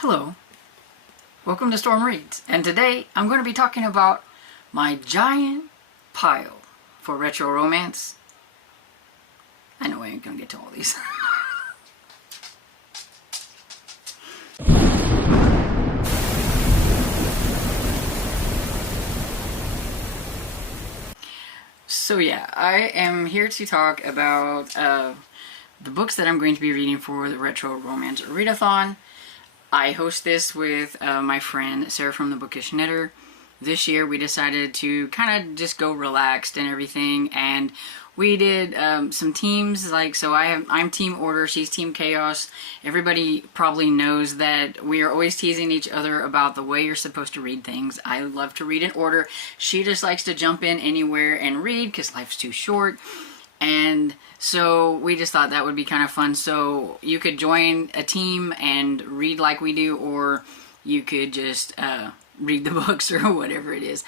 Hello, welcome to Storm Reads, and today I'm going to be talking about my giant pile for retro romance. I know I ain't going to get to all these. So yeah, I am here to talk about the books that I'm going to be reading for the Retro Romance Readathon. I host this with my friend Sarah from the Bookish Knitter. This year we decided to kind of just go relaxed and everything, and we did some teams, like, so I'm Team Order, she's Team Chaos. Everybody probably knows that we are always teasing each other about the way you're supposed to read things. I love to read in order. She just likes to jump in anywhere and read because life's too short. And so we just thought that would be kind of fun. So you could join a team and read like we do, or you could just read the books or whatever it is.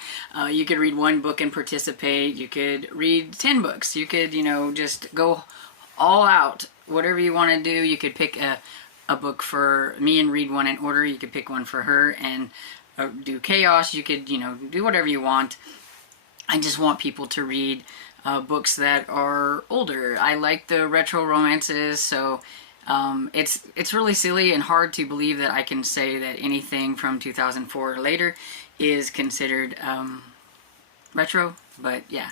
You could read one book and participate. You could read 10 books. You could, just go all out. Whatever you want to do. You could pick a book for me and read one in order. You could pick one for her and do chaos. You could, do whatever you want. I just want people to read books that are older. I like the retro romances, so it's really silly and hard to believe that I can say that anything from 2004 or later is considered retro, but yeah,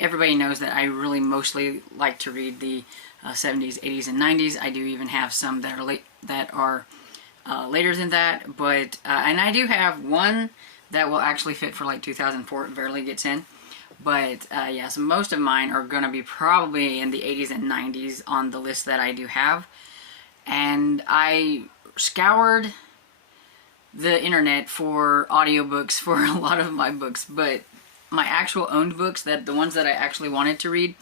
everybody knows that I really mostly like to read the 70s, 80s, and 90s. I do even have some that are later than that, but and I do have one that will actually fit for like 2004. It barely gets in. But yeah, so most of mine are going to be probably in the 80s and 90s on the list that I do have. And I scoured the internet for audiobooks for a lot of my books, but my actual owned books, the ones that I actually wanted to read,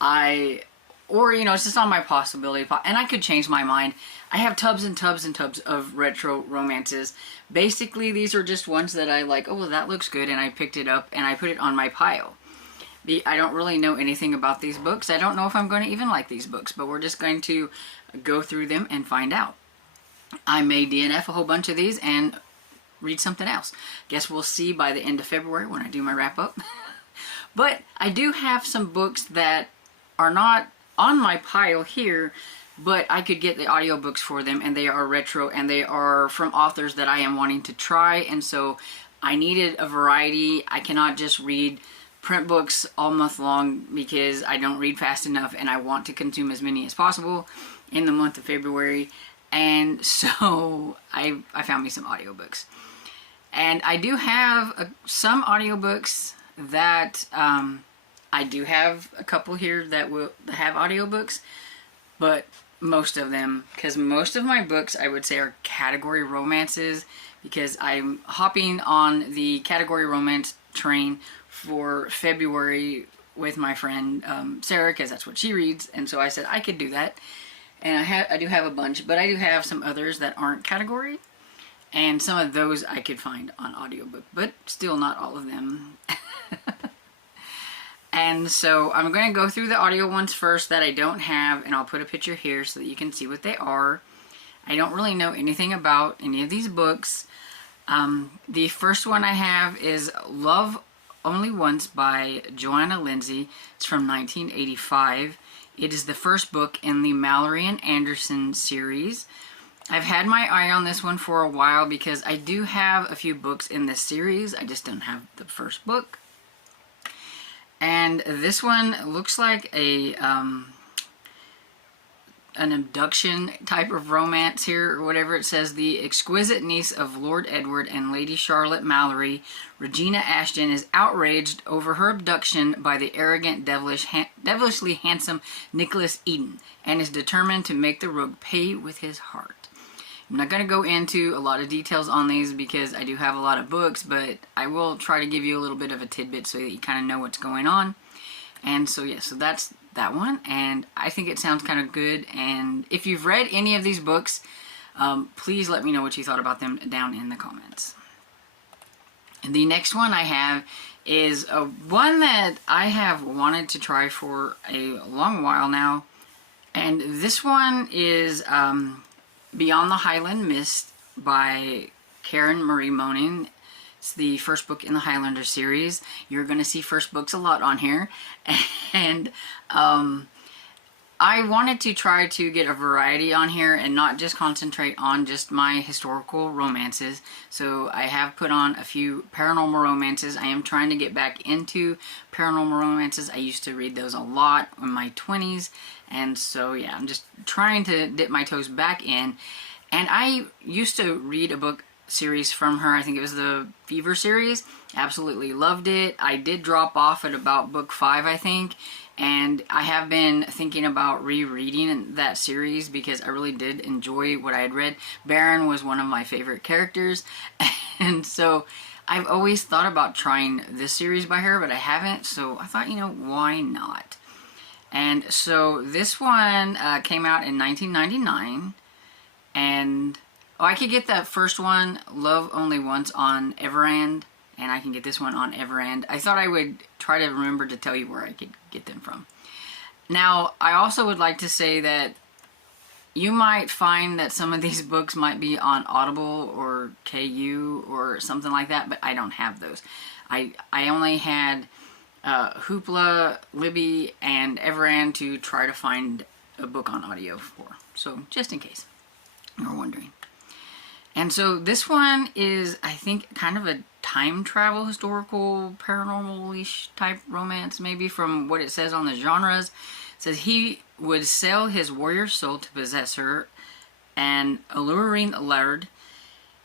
it's just on my possibility, and I could change my mind. I have tubs and tubs and tubs of retro romances. Basically, these are just ones that I like, oh, well, that looks good, and I picked it up and I put it on my pile. I don't really know anything about these books. I don't know if I'm going to even like these books, but we're just going to go through them and find out. I may DNF a whole bunch of these and read something else. Guess we'll see by the end of February when I do my wrap-up. But I do have some books that are not on my pile here, but I could get the audiobooks for them, and they are retro, and they are from authors that I am wanting to try, and so I needed a variety. I cannot just read print books all month long because I don't read fast enough, and I want to consume as many as possible in the month of February, and so I found me some audiobooks. And I do have some audiobooks that I do have a couple here that have audiobooks, but most of them, because most of my books I would say are category romances, because I'm hopping on the category romance train for February with my friend Sarah, because that's what she reads, and so I said I could do that. And I do have a bunch, but I do have some others that aren't category, and some of those I could find on audiobook, but still not all of them. And so I'm going to go through the audio ones first that I don't have, and I'll put a picture here so that you can see what they are. I don't really know anything about any of these books. The first one I have is Love Only Once by Joanna Lindsey. It's from 1985. It is the first book in the Mallory and Anderson series. I've had my eye on this one for a while because I do have a few books in this series. I just don't have the first book. And this one looks like an abduction type of romance here, or whatever. It says, the exquisite niece of Lord Edward and Lady Charlotte Mallory, Regina Ashton, is outraged over her abduction by the arrogant, devilishly handsome Nicholas Eden, and is determined to make the rogue pay with his heart. I'm not going to go into a lot of details on these because I do have a lot of books, but I will try to give you a little bit of a tidbit so that you kind of know what's going on. And so yeah, so that's that one, and I think it sounds kind of good. And if you've read any of these books, please let me know what you thought about them down in the comments. And the next one I have is one that I have wanted to try for a long while now, and this one is Beyond the Highland Mist by Karen Marie Monin. It's the first book in the Highlander series. You're going to see first books a lot on here. And I wanted to try to get a variety on here and not just concentrate on just my historical romances. So I have put on a few paranormal romances. I am trying to get back into paranormal romances. I used to read those a lot in my 20s. And so yeah, I'm just trying to dip my toes back in. And I used to read a book series from her. I think it was the Fever series. Absolutely loved it. I did drop off at about book 5, I think. And I have been thinking about rereading that series because I really did enjoy what I had read. Baron was one of my favorite characters. And so I've always thought about trying this series by her, but I haven't. So I thought, you know, why not? And so this one came out in 1999. And I could get that first one, Love Only Once, on Everand. And I can get this one on Everand. I thought I would try to remember to tell you where I could get them from. Now, I also would like to say that you might find that some of these books might be on Audible or KU or something like that, but I don't have those. I only had Hoopla, Libby, and Everand to try to find a book on audio for. So, just in case you're wondering. And so this one is, I think, kind of a time travel, historical, paranormal-ish type romance, maybe from what it says on the genres. It says he would sell his warrior soul to possess her, an alluring laird.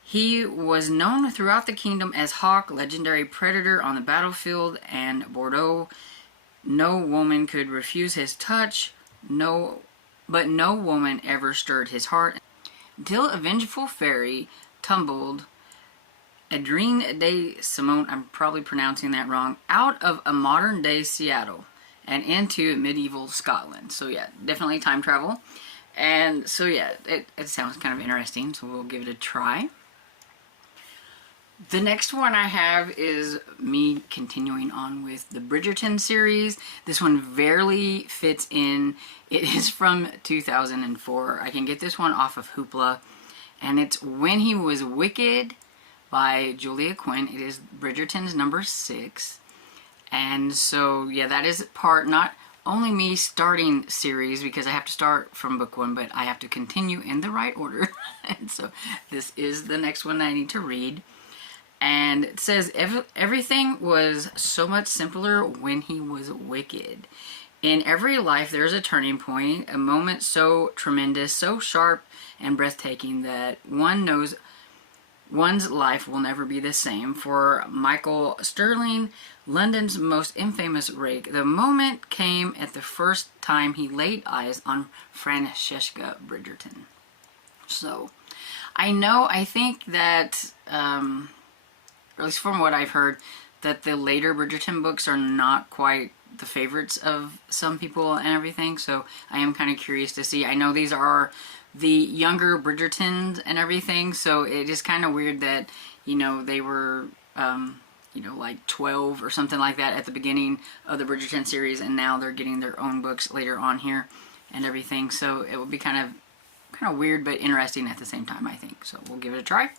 He was known throughout the kingdom as Hawk, legendary predator on the battlefield, and Bordeaux. No woman could refuse his touch, but no woman ever stirred his heart. Till a vengeful fairy tumbled Adrien de Simone, I'm probably pronouncing that wrong, out of a modern day Seattle and into medieval Scotland. So yeah, definitely time travel. And so yeah, it sounds kind of interesting, so we'll give it a try. The next one I have is me continuing on with the Bridgerton series. This one barely fits in. It is from 2004. I can get this one off of Hoopla. And it's When He Was Wicked by Julia Quinn. It is Bridgerton's number 6. And so, yeah, that is part, not only me starting series, because I have to start from book 1, but I have to continue in the right order. And so this is the next one I need to read. And it says, everything was so much simpler when he was wicked. In every life, there's a turning point, a moment so tremendous, so sharp and breathtaking that one knows one's life will never be the same. For Michael Sterling, London's most infamous rake, the moment came at the first time he laid eyes on Francesca Bridgerton. So, I think that, at least from what I've heard, that the later Bridgerton books are not quite the favorites of some people and everything, so I am kind of curious to see. I know these are the younger Bridgertons and everything, so it is kind of weird that, you know, they were, you know, like 12 or something like that at the beginning of the Bridgerton series, and now they're getting their own books later on here and everything, so it will be kind of weird but interesting at the same time, I think. So we'll give it a try.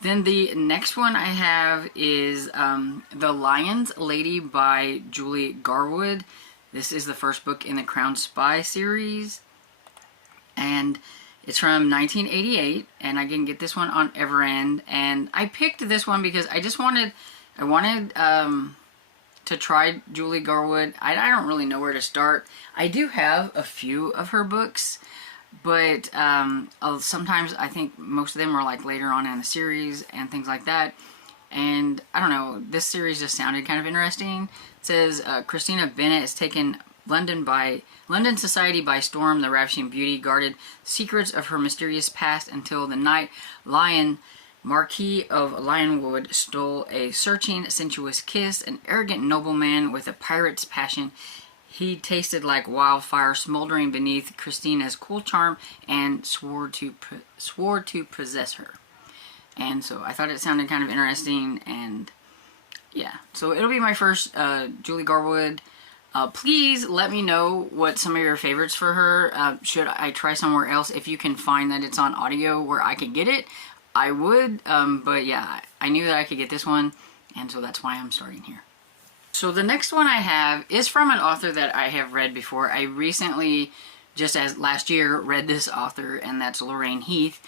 Then the next one I have is The Lion's Lady by Julie Garwood. This is the first book in the Crown Spy series. And it's from 1988. And I can get this one on Everand. And I picked this one because I wanted to try Julie Garwood. I don't really know where to start. I do have a few of her books. But sometimes I think most of them are like later on in the series and things like that. And I don't know, this series just sounded kind of interesting. It says Christina Bennett has taken London society by storm. The ravishing beauty guarded secrets of her mysterious past until the night Lion, Marquis of Lionwood, stole a searching, sensuous kiss. An arrogant nobleman with a pirate's passion. He tasted like wildfire smoldering beneath Christina's cool charm and swore to possess her. And so I thought it sounded kind of interesting, and yeah. So it'll be my first Julie Garwood Please let me know what some of your favorites for her. Should I try somewhere else? If you can find that it's on audio where I could get it, I would. But yeah, I knew that I could get this one, and so that's why I'm starting here. So the next one I have is from an author that I have read before. I recently, just as last year, read this author, and that's Lorraine Heath.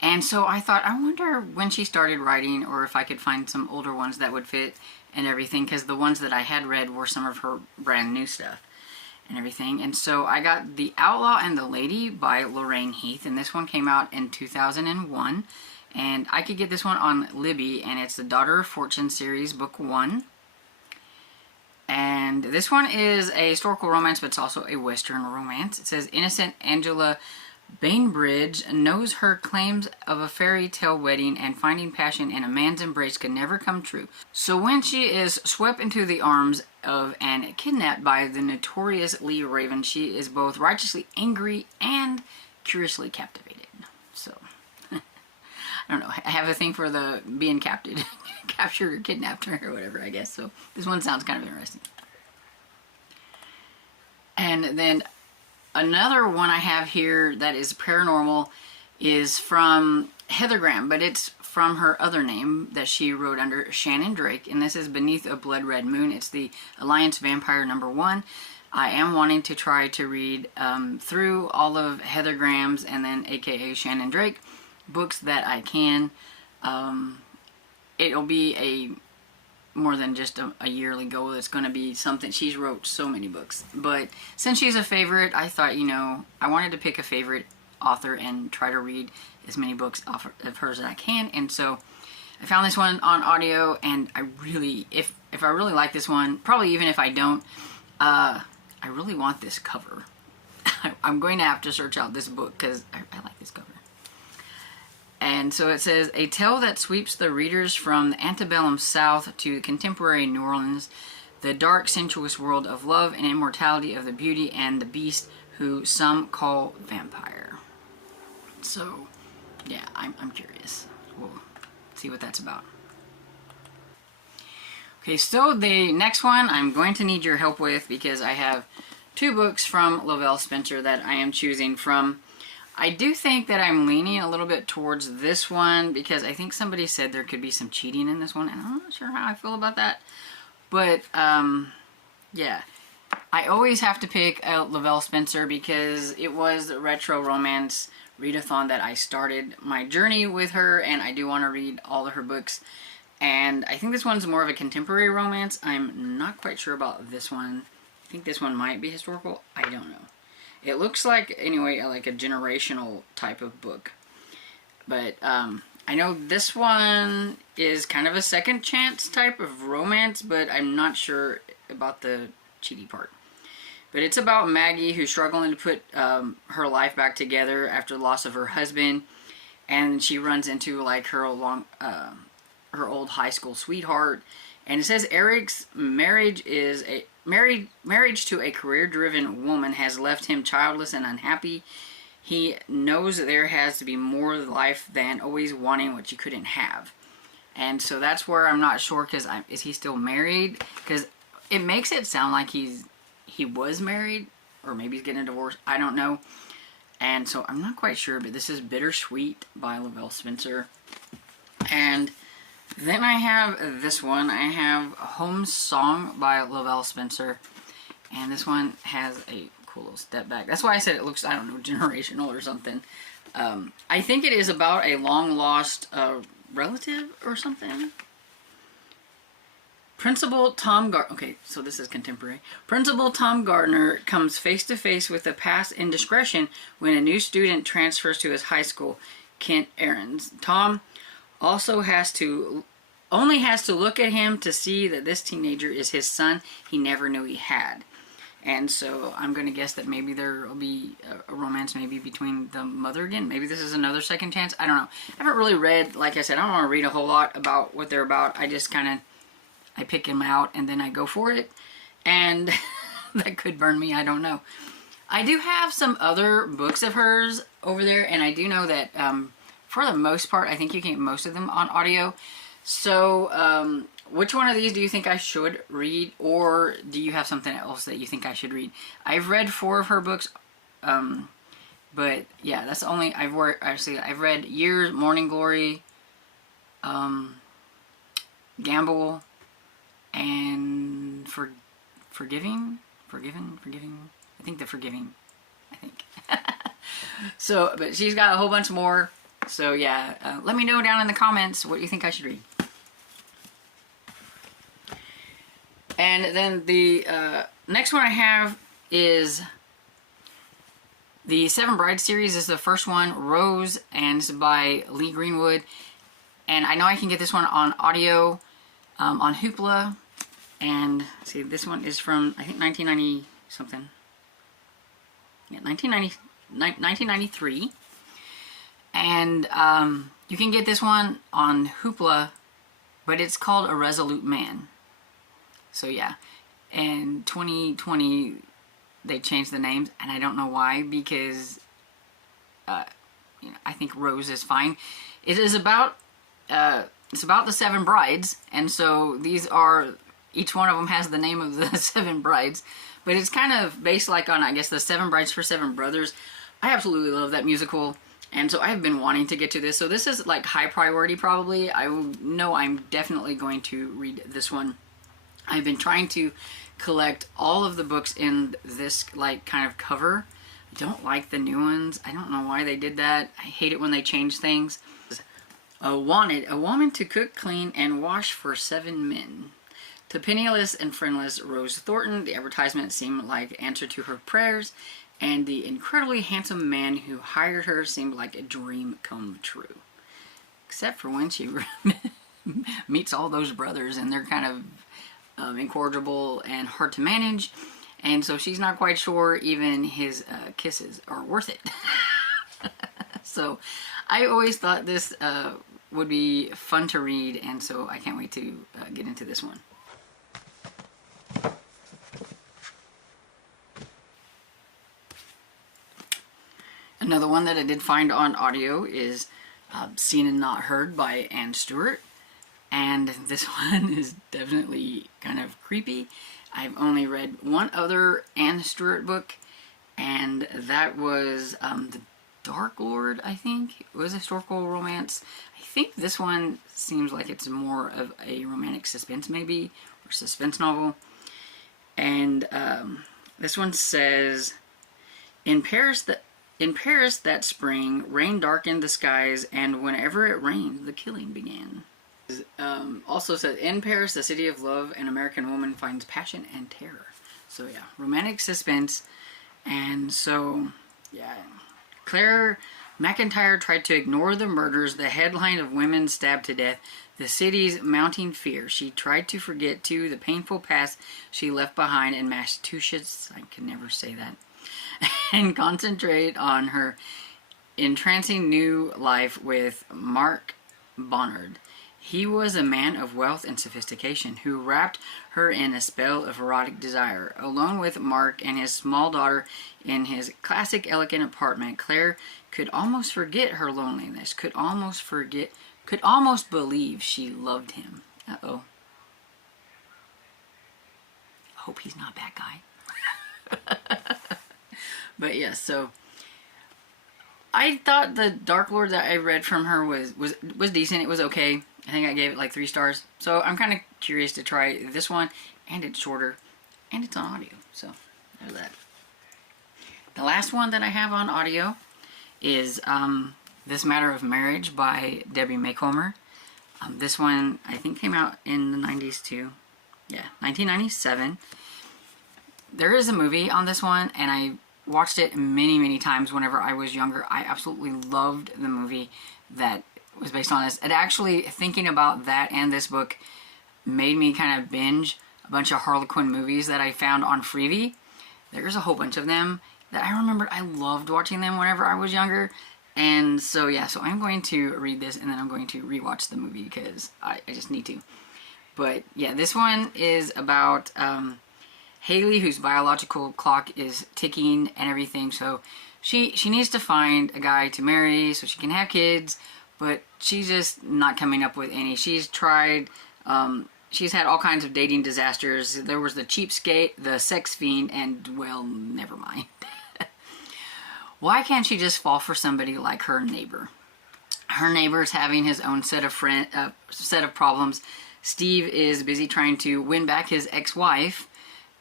And so I thought, I wonder when she started writing, or if I could find some older ones that would fit and everything, because the ones that I had read were some of her brand new stuff and everything. And so I got The Outlaw and the Lady by Lorraine Heath, and this one came out in 2001. And I could get this one on Libby, and it's the Daughter of Fortune series, book 1. And this one is a historical romance, but it's also a Western romance. It says, innocent Angela Bainbridge knows her claims of a fairy tale wedding and finding passion in a man's embrace can never come true. So when she is swept into the arms of and kidnapped by the notorious Lee Raven, she is both righteously angry and curiously captivated. So, I don't know. I have a thing for the being captured or kidnapped or whatever, I guess. So this one sounds kind of interesting. And then another one I have here that is paranormal is from Heather Graham, but it's from her other name that she wrote under Shannon Drake, and this is Beneath a Blood Red Moon. It's the Alliance Vampire #1. I am wanting to try to read through all of Heather Graham's and then aka Shannon Drake books that I can. It'll be a more than just a yearly goal. It's going to be something. She's wrote so many books, but since she's a favorite, I thought, you know, I wanted to pick a favorite author and try to read as many books of hers as I can. And so I found this one on audio, and I really, if I really like this one, probably even if I don't, I really want this cover. I'm going to have to search out this book because I like this cover. And so it says, a tale that sweeps the readers from the antebellum South to contemporary New Orleans, the dark, sensuous world of love and immortality of the beauty and the beast who some call vampire. So, yeah, I'm curious. We'll see what that's about. Okay, so the next one I'm going to need your help with because I have 2 books from Lavelle Spencer that I am choosing from. I do think that I'm leaning a little bit towards this one because I think somebody said there could be some cheating in this one, and I'm not sure how I feel about that. But, yeah. I always have to pick Lavelle Spencer because it was the retro romance readathon that I started my journey with her, and I do want to read all of her books. And I think this one's more of a contemporary romance. I'm not quite sure about this one. I think this one might be historical. I don't know. It looks like, anyway, like a generational type of book. But I know this one is kind of a second chance type of romance, but I'm not sure about the cheaty part. But it's about Maggie who's struggling to put her life back together after the loss of her husband. And she runs into like her old high school sweetheart. And it says Eric's marriage to a career-driven woman has left him childless and unhappy. He knows that there has to be more to life than always wanting what you couldn't have. And so that's where I'm not sure, because is he still married? Because it makes it sound like he was married, or maybe he's getting a divorce. I don't know. And so I'm not quite sure, but this is Bittersweet by Lavelle Spencer. And then I have this one. I have Home Song by Lavelle Spencer. And this one has a cool little step back. That's why I said it looks, I don't know, generational or something. I think it is about a long-lost relative or something. Principal Tom Gardner, okay, so this is contemporary. Principal Tom Gardner comes face to face with a past indiscretion when a new student transfers to his high school, Kent Ahrens. Tom only has to look at him to see that this teenager is his son he never knew he had. And so I'm going to guess that maybe there will be a romance maybe between the mother again. Maybe this is another second chance. I don't know. I haven't really read, like I said, I don't want to read a whole lot about what they're about. I just kind of, I pick them out and then I go for it. And that could burn me. I don't know. I do have some other books of hers over there. And I do know that for the most part, I think you can get most of them on audio. So, which one of these do you think I should read, or do you have something else that you think I should read? I've read 4 of her books, but yeah, that's the only I've read Years, Morning Glory, Gamble, and Forgiving. I think The Forgiving. I think. So, but she's got a whole bunch more. So yeah, let me know down in the comments what you think I should read. And then the next one I have is the Seven Brides series. This is the first one, Rose, and it's by Lee Greenwood. And I know I can get this one on audio on Hoopla. And see, this one is from, I think, 1990 something. Yeah, 1993. And you can get this one on Hoopla, but it's called A Resolute Man. So yeah, in 2020 they changed the names, and I don't know why, because you know, I think Rose is fine. It is about it's about the 7 brides, and so these are, each one of them has the name of the 7 brides, but it's kind of based like on, I guess, the 7 Brides for 7 Brothers. I absolutely love that musical. And so I've been wanting to get to this. So this is like high priority probably. I know I'm definitely going to read this one. I've been trying to collect all of the books in this like kind of cover. I don't like the new ones. I don't know why they did that. I hate it when they change things. Wanted, a woman to cook, clean, and wash for 7 men. To penniless and friendless Rose Thornton, the advertisement seemed like answer to her prayers, and the incredibly handsome man who hired her seemed like a dream come true. Except for when she meets all those brothers, and they're kind of incorrigible and hard to manage, and so she's not quite sure even his kisses are worth it. So I always thought this would be fun to read, and so I can't wait to get into this one. Another one that I did find on audio is Seen and Not Heard by Anne Stewart. And this one is definitely kind of creepy. I've only read one other Anne Stewart book, and that was The Dark Lord, I think. It was a historical romance. I think this one seems like it's more of a romantic suspense maybe, or suspense novel. And this one says, In Paris that spring, rain darkened the skies, and whenever it rained, the killing began. Also says, in Paris, the city of love, an American woman finds passion and terror. So yeah, romantic suspense. And so, yeah, Claire McIntyre tried to ignore the murders, the headline of women stabbed to death, the city's mounting fear. She tried to forget, too, the painful past she left behind in Massachusetts. I can never say that. And concentrate on her entrancing new life with Mark Bonnard. He was a man of wealth and sophistication who wrapped her in a spell of erotic desire. Alone with Mark and his small daughter in his classic elegant apartment, Claire could almost forget her loneliness, could almost believe she loved him. Uh-oh. I hope he's not that guy. But yes, so I thought the Dark Lord that I read from her was decent. It was okay. I think I gave it like 3 stars. So I'm kind of curious to try this one, and it's shorter, and it's on audio. So there's that. The last one that I have on audio is This Matter of Marriage by Debbie Macomber. This one I think came out in the 90s too. Yeah, 1997. There is a movie on this one, and I watched it many times whenever I was younger. I absolutely loved the movie that was based on this. And actually, thinking about that and this book made me kind of binge a bunch of Harlequin movies that I found on Freevee. There's a whole bunch of them that I remembered. I loved watching them whenever I was younger. And so, yeah, so I'm going to read this, and then I'm going to rewatch the movie because I just need to. But, yeah, this one is about Haley, whose biological clock is ticking and everything. So she needs to find a guy to marry so she can have kids, but she's just not coming up with any. She's tried, she's had all kinds of dating disasters. There was the cheapskate, the sex fiend, and, well, never mind. Why can't she just fall for somebody like her neighbor? Her neighbor's having his own set of problems. Steve is busy trying to win back his ex-wife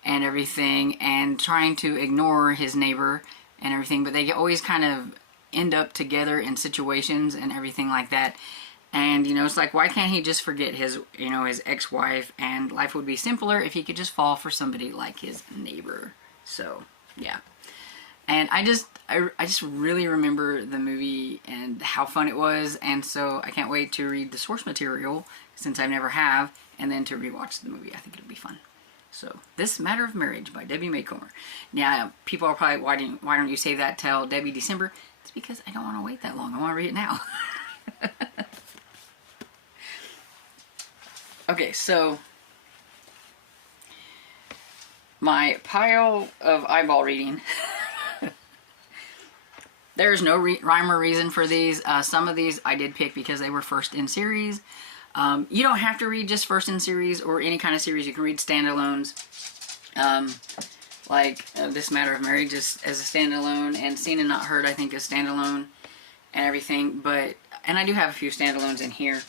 and everything, and trying to ignore his neighbor and everything, but they always kind of end up together in situations and everything like that. And, you know, it's like, why can't he just forget his, you know, his ex-wife, and life would be simpler if he could just fall for somebody like his neighbor. So, yeah. And I just really remember the movie and how fun it was, and so I can't wait to read the source material, since I never have, and then to rewatch the movie. I think it'll be fun. So, This Matter of Marriage by Debbie Maycomer. Now, people are probably, why don't you save that till Debbie December? It's because I don't want to wait that long. I want to read it now. Okay, so my pile of eyeball reading. There's no rhyme or reason for these. Some of these I did pick because they were first in series. You don't have to read just first in series or any kind of series. You can read standalones. Like This Matter of Marriage just as a standalone, and Seen and Not Heard I think is standalone and everything. But, and I do have a few standalones in here.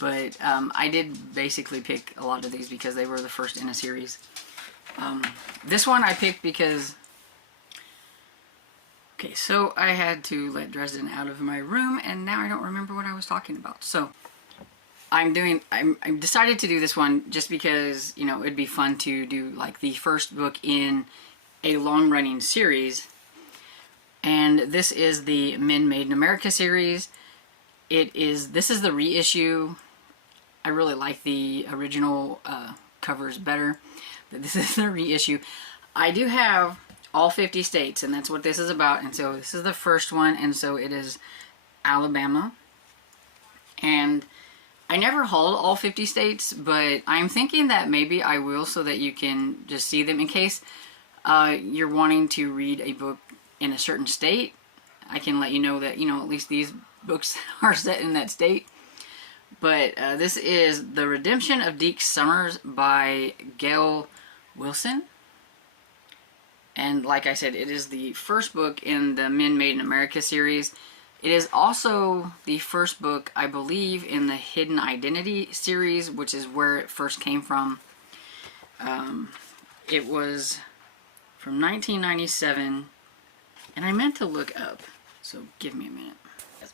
But I did basically pick a lot of these because they were the first in a series. This one I picked because... Okay, so I had to let Dresden out of my room, and now I don't remember what I was talking about. So, I decided to do this one just because, you know, it'd be fun to do, like, the first book in a long-running series. And this is the Men Made in America series. This is the reissue. I really like the original covers better, but this is the reissue. I do have all 50 states, and that's what this is about. And so this is the first one, and so it is Alabama. And I never hauled all 50 states, but I'm thinking that maybe I will, so that you can just see them in case you're wanting to read a book in a certain state. I can let you know that, you know, at least these books are set in that state. But this is The Redemption of Deke Summers by Gail Wilson. And like I said, it is the first book in the Men Made in America series. It is also the first book, I believe, in the Hidden Identity series, which is where it first came from. It was from 1997, and I meant to look up, so give me a minute.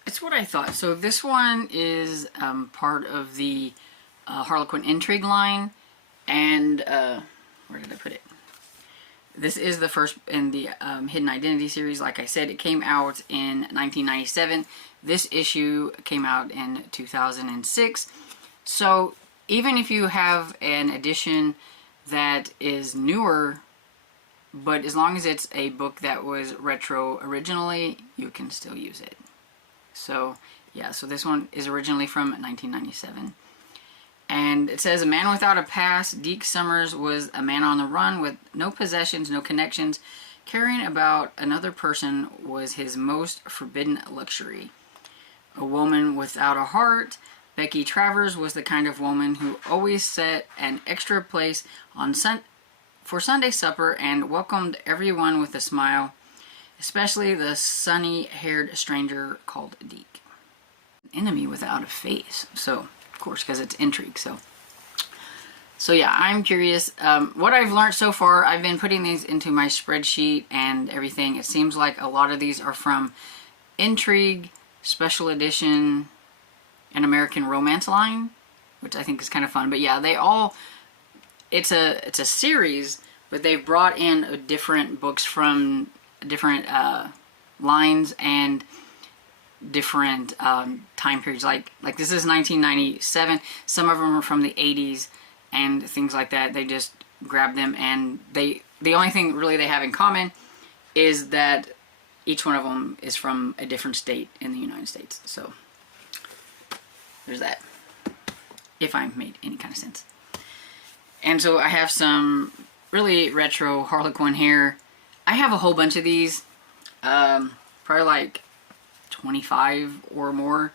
It's what I thought. So this one is part of the Harlequin Intrigue line, and where did I put it? This is the first in the Hidden Identity series. Like I said, it came out in 1997. This issue came out in 2006. So even if you have an edition that is newer, but as long as it's a book that was retro originally, you can still use it. So yeah, so this one is originally from 1997. And it says, a man without a past, Deke Summers was a man on the run with no possessions, no connections. Caring about another person was his most forbidden luxury. A woman without a heart, Becky Travers was the kind of woman who always set an extra place on for Sunday supper and welcomed everyone with a smile, especially the sunny-haired stranger called Deke. An enemy without a face. So, of course, because it's intrigue. So yeah, I'm curious. What I've learned so far, I've been putting these into my spreadsheet and everything. It seems like a lot of these are from Intrigue, Special Edition, and American Romance line, which I think is kind of fun. But yeah, they all, it's a series, but they've brought in different books from different lines and different time periods. Like this is 1997. Some of them are from the 80s and things like that. They just grab them, and the only thing really they have in common is that each one of them is from a different state in the United States. So there's that, if I made any kind of sense. And so I have some really retro Harlequin here. I have a whole bunch of these, probably like 25 or more.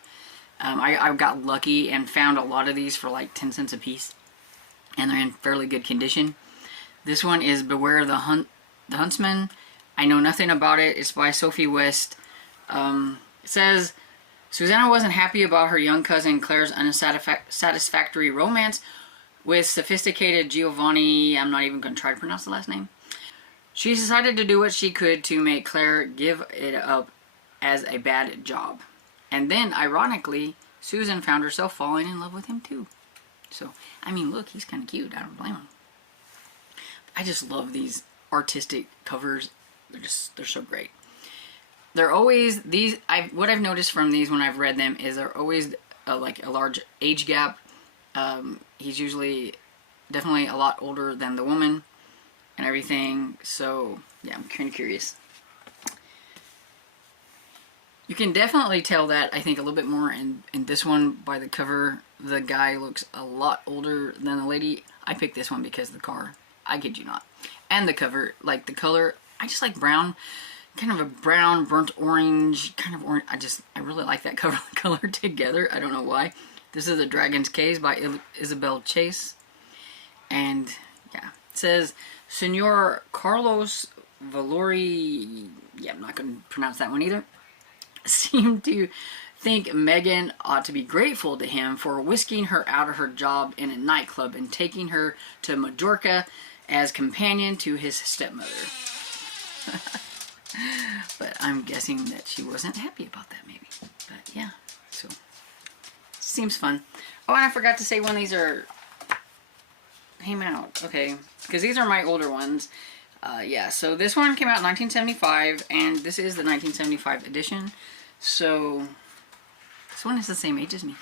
I got lucky and found a lot of these for like 10 cents a piece, and they're in fairly good condition. This one is Beware the Huntsman. I know nothing about it. It's by Sophie West. It says, Susanna wasn't happy about her young cousin Claire's unsatisfactory romance with sophisticated Giovanni. I'm not even going to try to pronounce the last name. She decided to do what she could to make Claire give it up as a bad job. And then, ironically, Susan found herself falling in love with him too. So, I mean, look, he's kind of cute. I don't blame him. I just love these artistic covers. They're so great. They're always, what I've noticed from these when I've read them is they're always like a large age gap. He's usually definitely a lot older than the woman and everything. So, yeah, I'm kind of curious. You can definitely tell that, I think, a little bit more in this one by the cover. The guy looks a lot older than the lady. I picked this one because of the car. I kid you not. And the cover, like the color, I just like brown. Kind of a brown, burnt orange, kind of orange. I really like that cover and color together. I don't know why. This is The Dragon's Case by Isabel Chase. And, yeah. It says, Senor Carlos Valori, yeah, I'm not going to pronounce that one either, seemed to think Megan ought to be grateful to him for whisking her out of her job in a nightclub and taking her to Majorca as companion to his stepmother. But I'm guessing that she wasn't happy about that, maybe. But yeah, so seems fun. Oh, and I forgot to say when these came out. Okay, because these are my older ones. Yeah, so this one came out in 1975, and this is the 1975 edition. So this one is the same age as me.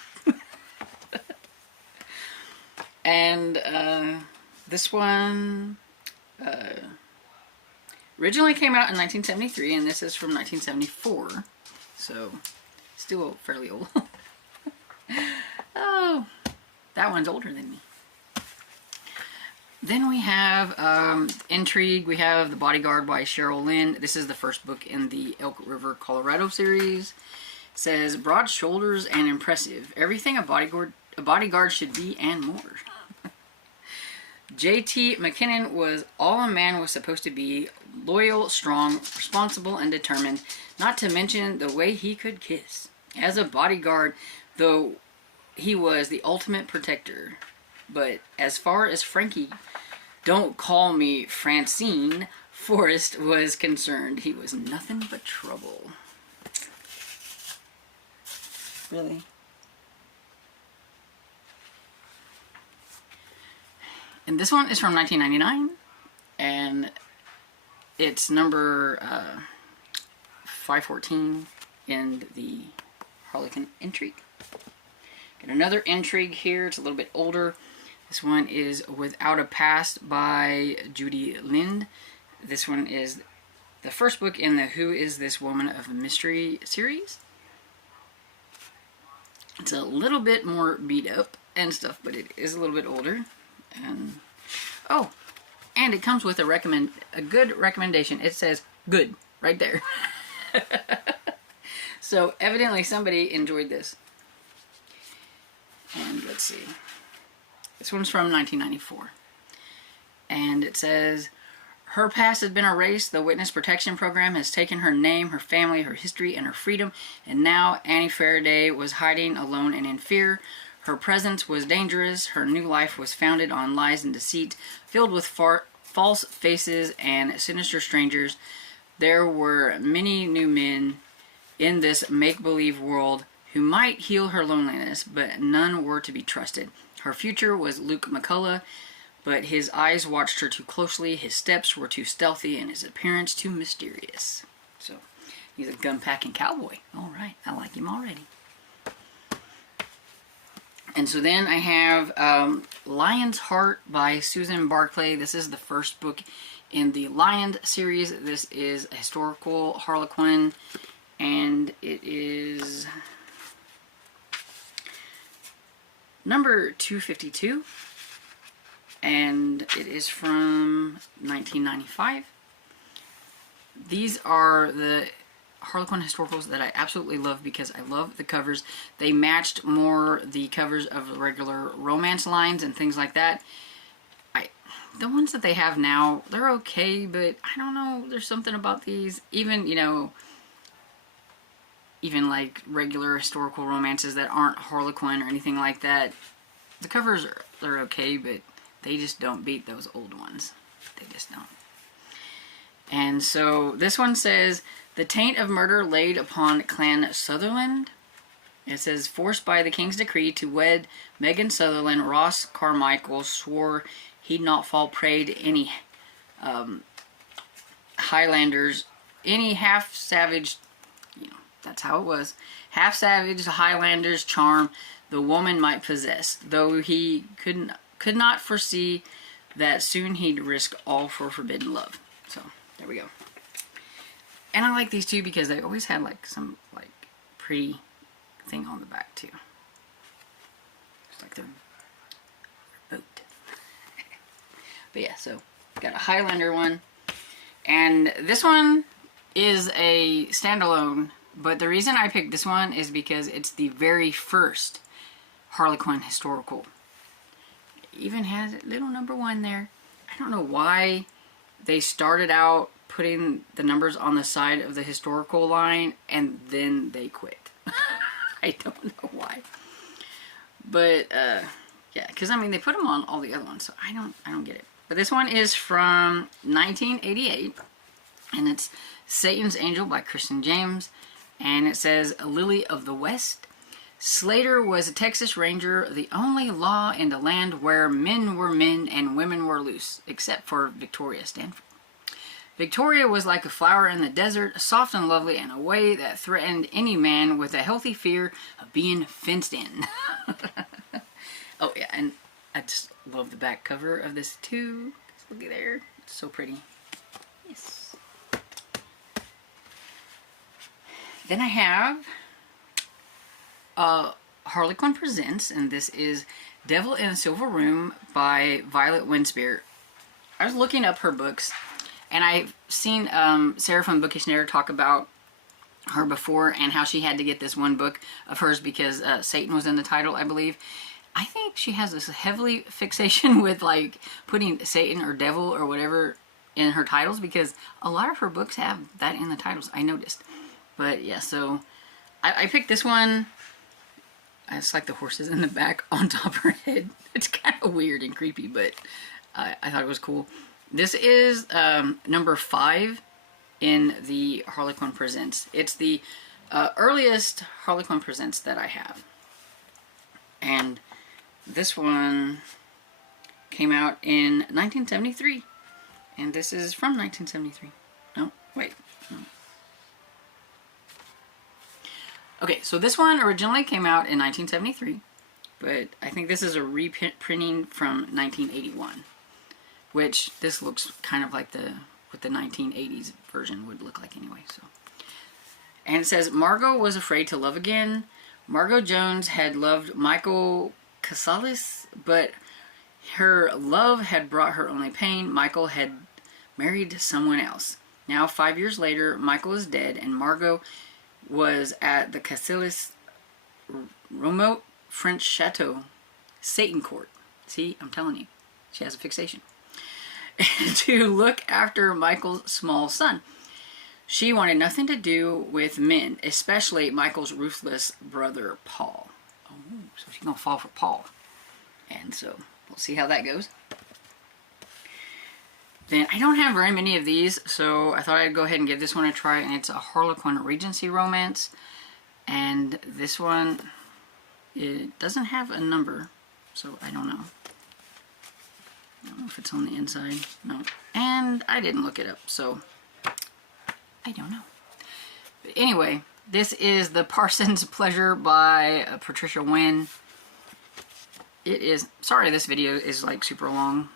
And this one originally came out in 1973, and this is from 1974. So still fairly old. Oh, that one's older than me. Then we have Intrigue. We have The Bodyguard by Cheryl Lynn. This is the first book in the Elk River, Colorado series. It says, broad shoulders and impressive. Everything a bodyguard should be and more. J.T. McKinnon was all a man was supposed to be. Loyal, strong, responsible, and determined. Not to mention the way he could kiss. As a bodyguard, though, he was the ultimate protector. But as far as Frankie, don't call me Francine, Forrest was concerned, he was nothing but trouble. Really? And this one is from 1999, and it's number 514 in the Harlequin Intrigue. Got another Intrigue here. It's a little bit older. This one is Without a Past by Judy Lind. This one is the first book in the Who Is This Woman of Mystery series. It's a little bit more beat up and stuff, but it is a little bit older. And oh, and it comes with a good recommendation. It says good right there. So evidently somebody enjoyed this. And let's see. This one's from 1994. And it says, her past has been erased. The Witness Protection Program has taken her name, her family, her history, and her freedom. And now Annie Faraday was hiding alone and in fear. Her presence was dangerous. Her new life was founded on lies and deceit, filled with false faces and sinister strangers. There were many new men in this make-believe world who might heal her loneliness, but none were to be trusted. Her future was Luke McCullough, but his eyes watched her too closely, his steps were too stealthy, and his appearance too mysterious. So, he's a gun-packing cowboy. All right, I like him already. And so then I have Lion's Heart by Susan Barclay. This is the first book in the Lion series. This is a historical Harlequin, and it is number 252, and it is from 1995. These are the Harlequin historicals that I absolutely love because I love the covers. They matched more the covers of regular romance lines and things like that. The ones that they have now, they're okay, but I don't know, there's something about these, even, you know, even like regular historical romances that aren't Harlequin or anything like that. The covers they're okay, but they just don't beat those old ones. They just don't. And so this one says, the taint of murder laid upon Clan Sutherland. It says, forced by the king's decree to wed Megan Sutherland, Ross Carmichael swore he'd not fall prey to any Highlanders, any half-savage, you know, that's how it was, half-savage Highlanders charm the woman might possess, though he could not foresee that soon he'd risk all for forbidden love. So, there we go. And I like these too because they always had like some like pretty thing on the back too. It's like their boat. But yeah, so got a Highlander one. And this one is a standalone, but the reason I picked this one is because it's the very first Harlequin historical. It even has a little number 1 there. I don't know why they started out putting the numbers on the side of the historical line and then they quit. I don't know why. But yeah, because I mean they put them on all the other ones, so I don't get it. But this one is from 1988, and it's Satan's Angel by Kristen James, and it says, a lily of the West. Slater was a Texas Ranger, the only law in the land where men were men and women were loose, except for Victoria Stanford. Victoria was like a flower in the desert, soft and lovely in a way that threatened any man with a healthy fear of being fenced in. Oh yeah, and I just love the back cover of this too. Look at there. It's so pretty. Yes. Then I have Harlequin Presents, and this is Devil in a Silver Room by Violet Winspear. I was looking up her books, and I've seen Sarah from Bookish Narrator talk about her before and how she had to get this one book of hers because Satan was in the title, I believe. I think she has this heavily fixation with like putting Satan or devil or whatever in her titles because a lot of her books have that in the titles, I noticed. But yeah, so I picked this one. It's like the horses in the back on top of her head. It's kind of weird and creepy, but I thought it was cool. This is number 5 in the Harlequin Presents. It's the earliest Harlequin Presents that I have. And this one came out in 1973. And this is from 1973. No, wait. No. Okay, so this one originally came out in 1973. But I think this is a reprinting from 1981. Which this looks kind of like what the 1980s version would look like anyway. So, and it says, Margot was afraid to love again. Margot Jones had loved Michael Casalis, but her love had brought her only pain. Michael had married someone else. Now, 5 years later, Michael is dead, and Margot was at the Casalis remote French chateau, Satan Court. See, I'm telling you, she has a fixation. To look after Michael's small son. She wanted nothing to do with men, especially Michael's ruthless brother, Paul. Oh, so she's going to fall for Paul. And so, we'll see how that goes. Then, I don't have very many of these, so I thought I'd go ahead and give this one a try, and it's a Harlequin Regency romance. And this one, it doesn't have a number, so I don't know. I don't know if it's on the inside. No. And I didn't look it up, so I don't know. But anyway, this is The Parson's Pleasure by Patricia Wynn. It is, sorry this video is like super long.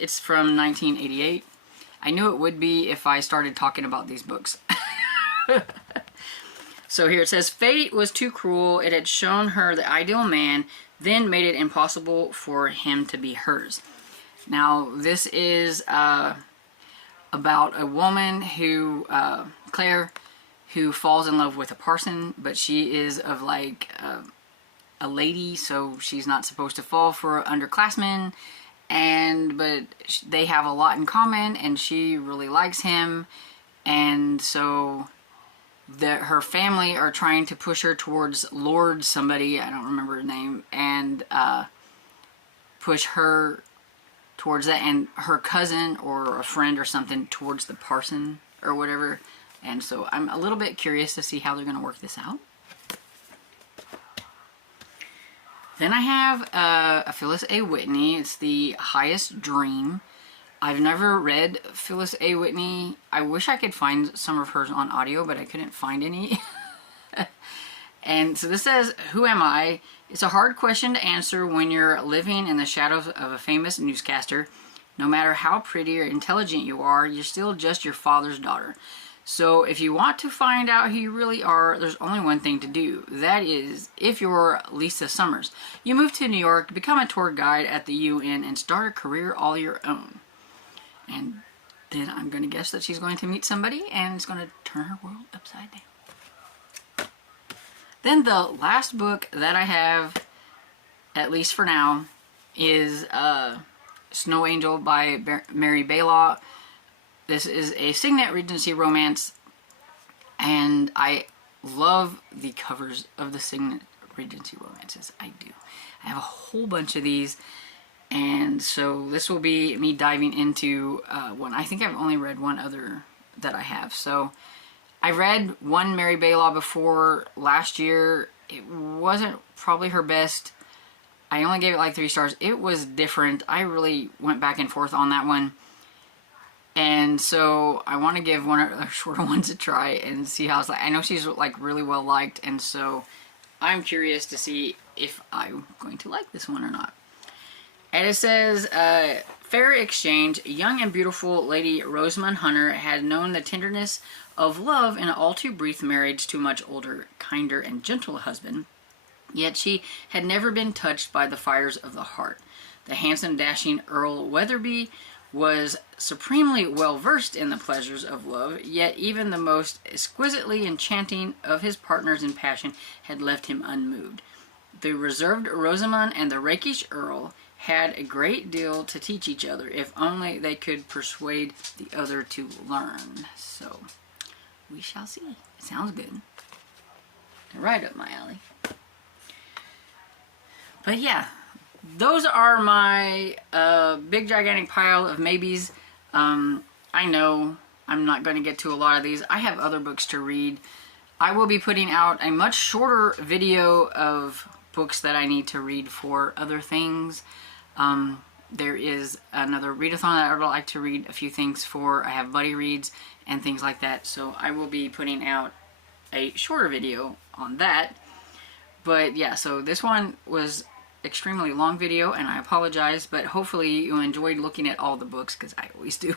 It's from 1988. I knew it would be if I started talking about these books. So here it says, fate was too cruel. It had shown her the ideal man, then made it impossible for him to be hers. Now, this is about a woman who, Claire, who falls in love with a parson, but she is of like a lady, so she's not supposed to fall for underclassmen. But they have a lot in common, and she really likes him, and so her family are trying to push her towards Lord somebody, I don't remember her name, and push her towards that, and her cousin or a friend or something towards the parson or whatever. And so I'm a little bit curious to see how they're going to work this out. Then I have a Phyllis A. Whitney. It's The Highest Dream. I've never read Phyllis A. Whitney. I wish I could find some of hers on audio, but I couldn't find any. And so this says, who am I? It's a hard question to answer when you're living in the shadows of a famous newscaster. No matter how pretty or intelligent you are, you're still just your father's daughter. So if you want to find out who you really are, there's only one thing to do. That is, if you're Lisa Summers, you move to New York, become a tour guide at the UN, and start a career all your own. And then I'm going to guess that she's going to meet somebody, and it's going to turn her world upside down. Then the last book that I have, at least for now, is Snow Angel by Mary Baylaw. This is a Signet Regency romance, and I love the covers of the Signet Regency romances. I do. I have a whole bunch of these, and so this will be me diving into one. I think I've only read one other that I have. So I read one Mary Baylaw before last year. It wasn't probably her best. I only gave it like 3 stars. It was different. I really went back and forth on that one. And so I want to give one of the shorter ones a try and see how it's like. I know she's like really well liked, and so I'm curious to see if I'm going to like this one or not. And it says, fair exchange, young and beautiful Lady Rosamund Hunter had known the tenderness of love in an all too brief marriage to a much older, kinder, and gentle husband. Yet she had never been touched by the fires of the heart. The handsome, dashing Earl Weatherby was supremely well versed in the pleasures of love, yet even the most exquisitely enchanting of his partners in passion had left him unmoved. The reserved Rosamund and the rakish Earl had a great deal to teach each other, if only they could persuade the other to learn. So, we shall see. It sounds good. Right up my alley. But yeah, those are my big gigantic pile of maybes. I know I'm not going to get to a lot of these. I have other books to read. I will be putting out a much shorter video of books that I need to read for other things. There is another readathon that I would like to read a few things for. I have buddy reads and things like that. So I will be putting out a shorter video on that. But yeah, so this one was extremely long video, and I apologize, but hopefully you enjoyed looking at all the books, because I always do.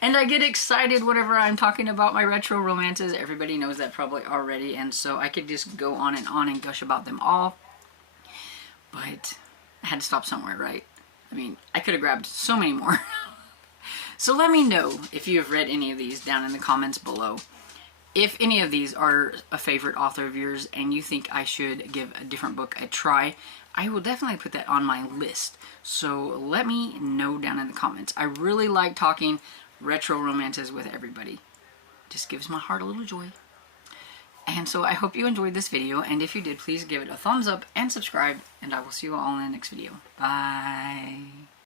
And I get excited whenever I'm talking about my retro romances. Everybody knows that probably already, and so I could just go on and gush about them all. But I had to stop somewhere, right? I mean, I could have grabbed so many more. So let me know if you have read any of these down in the comments below. If any of these are a favorite author of yours and you think I should give a different book a try, I will definitely put that on my list. So let me know down in the comments. I really like talking retro romances with everybody. Just gives my heart a little joy. And so I hope you enjoyed this video, and if you did, please give it a thumbs up and subscribe, and I will see you all in the next video. Bye!